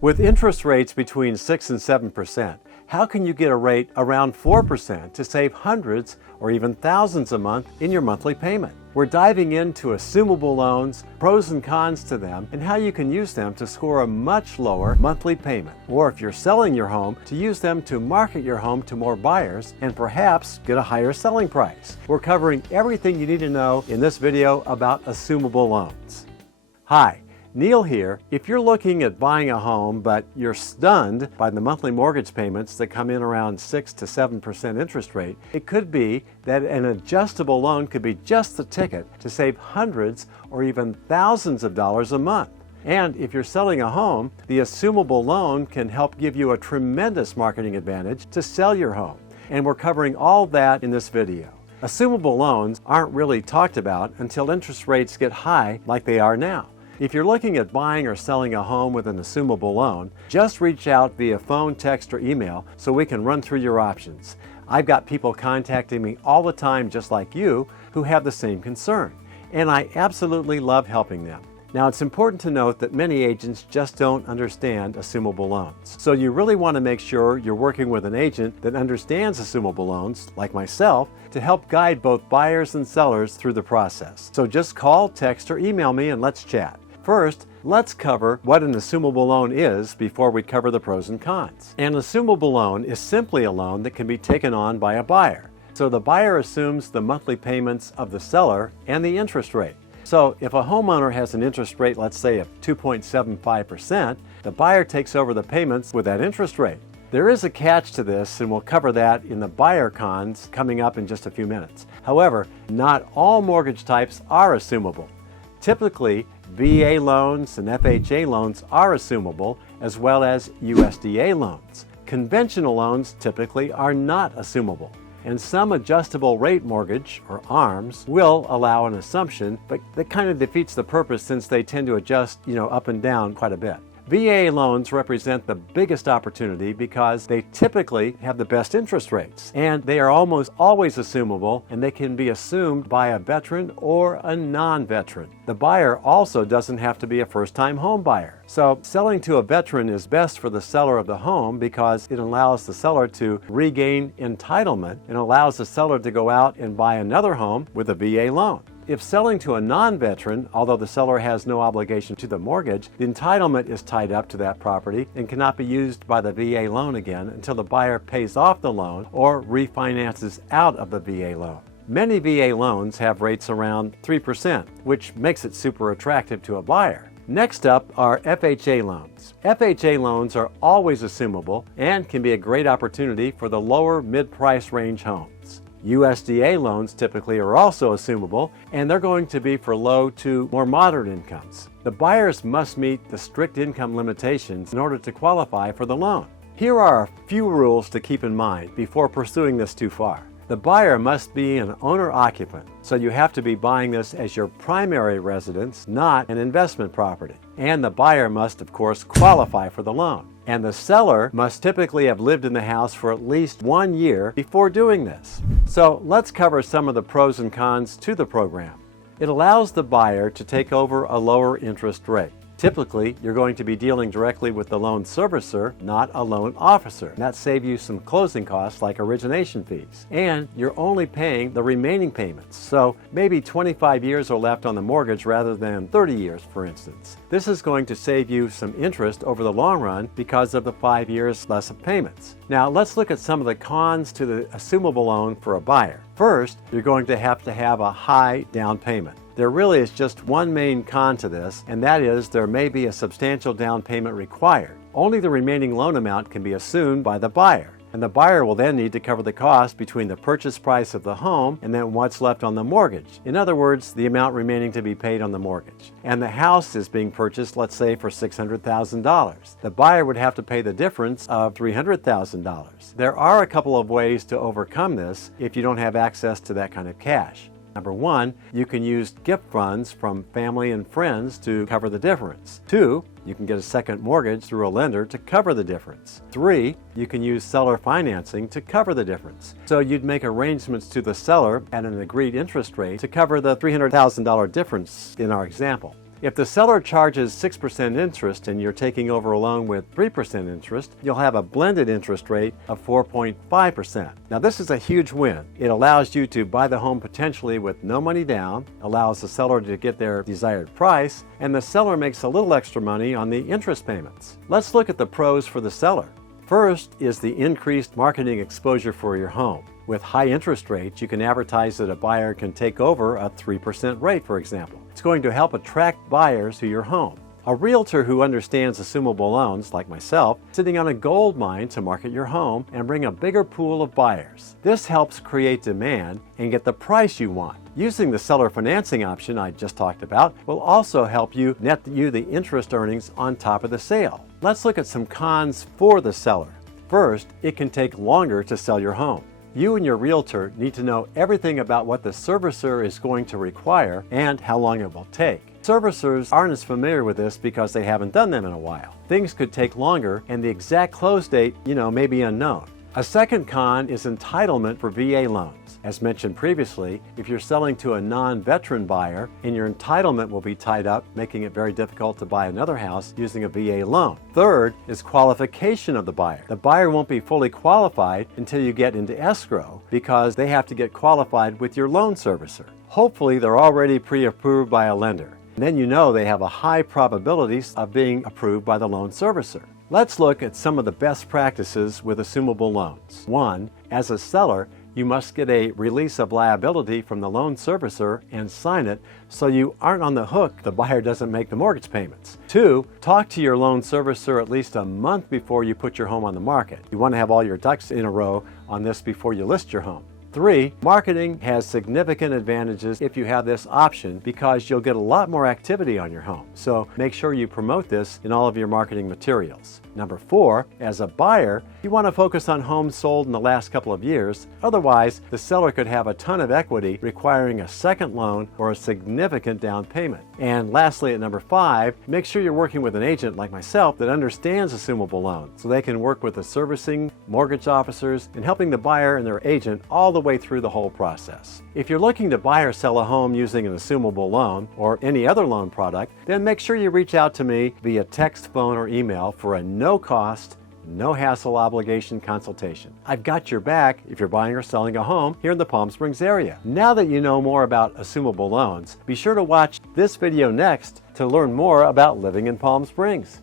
With interest rates between 6 and 7%, how can you get a rate around 4% to save hundreds or even thousands a month in your monthly payment? We're diving into assumable loans, pros and cons to them, and how you can use them to score a much lower monthly payment. Or if you're selling your home, to use them to market your home to more buyers and perhaps get a higher selling price. We're covering everything you need to know in this video about assumable loans. Hi. Neal here. If you're looking at buying a home but you're stunned by the monthly mortgage payments that come in around 6 to 7% interest rate, it could be that an adjustable loan could be just the ticket to save hundreds or even thousands of dollars a month. And if you're selling a home, the assumable loan can help give you a tremendous marketing advantage to sell your home. And we're covering all that in this video. Assumable loans aren't really talked about until interest rates get high like they are now. If you're looking at buying or selling a home with an assumable loan, just reach out via phone, text, or email so we can run through your options. I've got people contacting me all the time just like you who have the same concern, and I absolutely love helping them. Now, it's important to note that many agents just don't understand assumable loans. So you really want to make sure you're working with an agent that understands assumable loans, like myself, to help guide both buyers and sellers through the process. So just call, text, or email me and let's chat. First, let's cover what an assumable loan is before we cover the pros and cons. An assumable loan is simply a loan that can be taken on by a buyer. So the buyer assumes the monthly payments of the seller and the interest rate. So if a homeowner has an interest rate, let's say of 2.75%, the buyer takes over the payments with that interest rate. There is a catch to this, and we'll cover that in the buyer cons coming up in just a few minutes. However, not all mortgage types are assumable. Typically, VA loans and FHA loans are assumable, as well as USDA loans. Conventional loans typically are not assumable. And some adjustable rate mortgage, or ARMs, will allow an assumption, but that kind of defeats the purpose since they tend to adjust, up and down quite a bit. VA loans represent the biggest opportunity because they typically have the best interest rates, and they are almost always assumable, and they can be assumed by a veteran or a non-veteran. The buyer also doesn't have to be a first-time home buyer. So selling to a veteran is best for the seller of the home because it allows the seller to regain entitlement and allows the seller to go out and buy another home with a VA loan. If selling to a non-veteran, although the seller has no obligation to the mortgage, the entitlement is tied up to that property and cannot be used by the VA loan again until the buyer pays off the loan or refinances out of the VA loan. Many VA loans have rates around 3%, which makes it super attractive to a buyer. Next up are FHA loans. FHA loans are always assumable and can be a great opportunity for the lower mid-price range homes. USDA loans typically are also assumable, and they're going to be for low to more moderate incomes. The buyers must meet the strict income limitations in order to qualify for the loan. Here are a few rules to keep in mind before pursuing this too far. The buyer must be an owner-occupant, so you have to be buying this as your primary residence, not an investment property. And the buyer must, of course, qualify for the loan. And the seller must typically have lived in the house for at least 1 year before doing this. So let's cover some of the pros and cons to the program. It allows the buyer to take over a lower interest rate. Typically, you're going to be dealing directly with the loan servicer, not a loan officer. That saves you some closing costs like origination fees. And you're only paying the remaining payments. So maybe 25 years are left on the mortgage rather than 30 years, for instance. This is going to save you some interest over the long run because of the 5 years less of payments. Now, let's look at some of the cons to the assumable loan for a buyer. First, you're going to have a high down payment. There really is just one main con to this, and that is there may be a substantial down payment required. Only the remaining loan amount can be assumed by the buyer, and the buyer will then need to cover the cost between the purchase price of the home and then what's left on the mortgage. In other words, the amount remaining to be paid on the mortgage. And the house is being purchased, let's say, for $600,000. The buyer would have to pay the difference of $300,000. There are a couple of ways to overcome this if you don't have access to that kind of cash. Number one, you can use gift funds from family and friends to cover the difference. 2, you can get a second mortgage through a lender to cover the difference. 3, you can use seller financing to cover the difference. So you'd make arrangements to the seller at an agreed interest rate to cover the $300,000 difference in our example. If the seller charges 6% interest and you're taking over a loan with 3% interest, you'll have a blended interest rate of 4.5%. Now this is a huge win. It allows you to buy the home potentially with no money down, allows the seller to get their desired price, and the seller makes a little extra money on the interest payments. Let's look at the pros for the seller. First is the increased marketing exposure for your home. With high interest rates, you can advertise that a buyer can take over a 3% rate, for example. It's going to help attract buyers to your home. A realtor who understands assumable loans, like myself, is sitting on a gold mine to market your home and bring a bigger pool of buyers. This helps create demand and get the price you want. Using the seller financing option I just talked about will also help you net you the interest earnings on top of the sale. Let's look at some cons for the seller. First, it can take longer to sell your home. You and your realtor need to know everything about what the servicer is going to require and how long it will take. Servicers aren't as familiar with this because they haven't done them in a while. Things could take longer and the exact close date, may be unknown. A second con is entitlement for VA loans. As mentioned previously, if you're selling to a non-veteran buyer and your entitlement will be tied up, making it very difficult to buy another house using a VA loan. Third is qualification of the buyer. The buyer won't be fully qualified until you get into escrow because they have to get qualified with your loan servicer. Hopefully they're already pre-approved by a lender. And then they have a high probability of being approved by the loan servicer. Let's look at some of the best practices with assumable loans. 1. As a seller, you must get a release of liability from the loan servicer and sign it so you aren't on the hook if the buyer doesn't make the mortgage payments. 2. Talk to your loan servicer at least a month before you put your home on the market. You want to have all your ducks in a row on this before you list your home. 3. Marketing has significant advantages if you have this option because you'll get a lot more activity on your home. So make sure you promote this in all of your marketing materials. Number 4, as a buyer, you want to focus on homes sold in the last couple of years. Otherwise, the seller could have a ton of equity requiring a second loan or a significant down payment. And lastly, at number 5, make sure you're working with an agent like myself that understands assumable loans so they can work with the servicing, mortgage officers, and helping the buyer and their agent all the way through the whole process. If you're looking to buy or sell a home using an assumable loan or any other loan product, then make sure you reach out to me via text, phone, or email for a no-cost, no-hassle obligation consultation. I've got your back if you're buying or selling a home here in the Palm Springs area. Now that you know more about assumable loans, be sure to watch this video next to learn more about living in Palm Springs.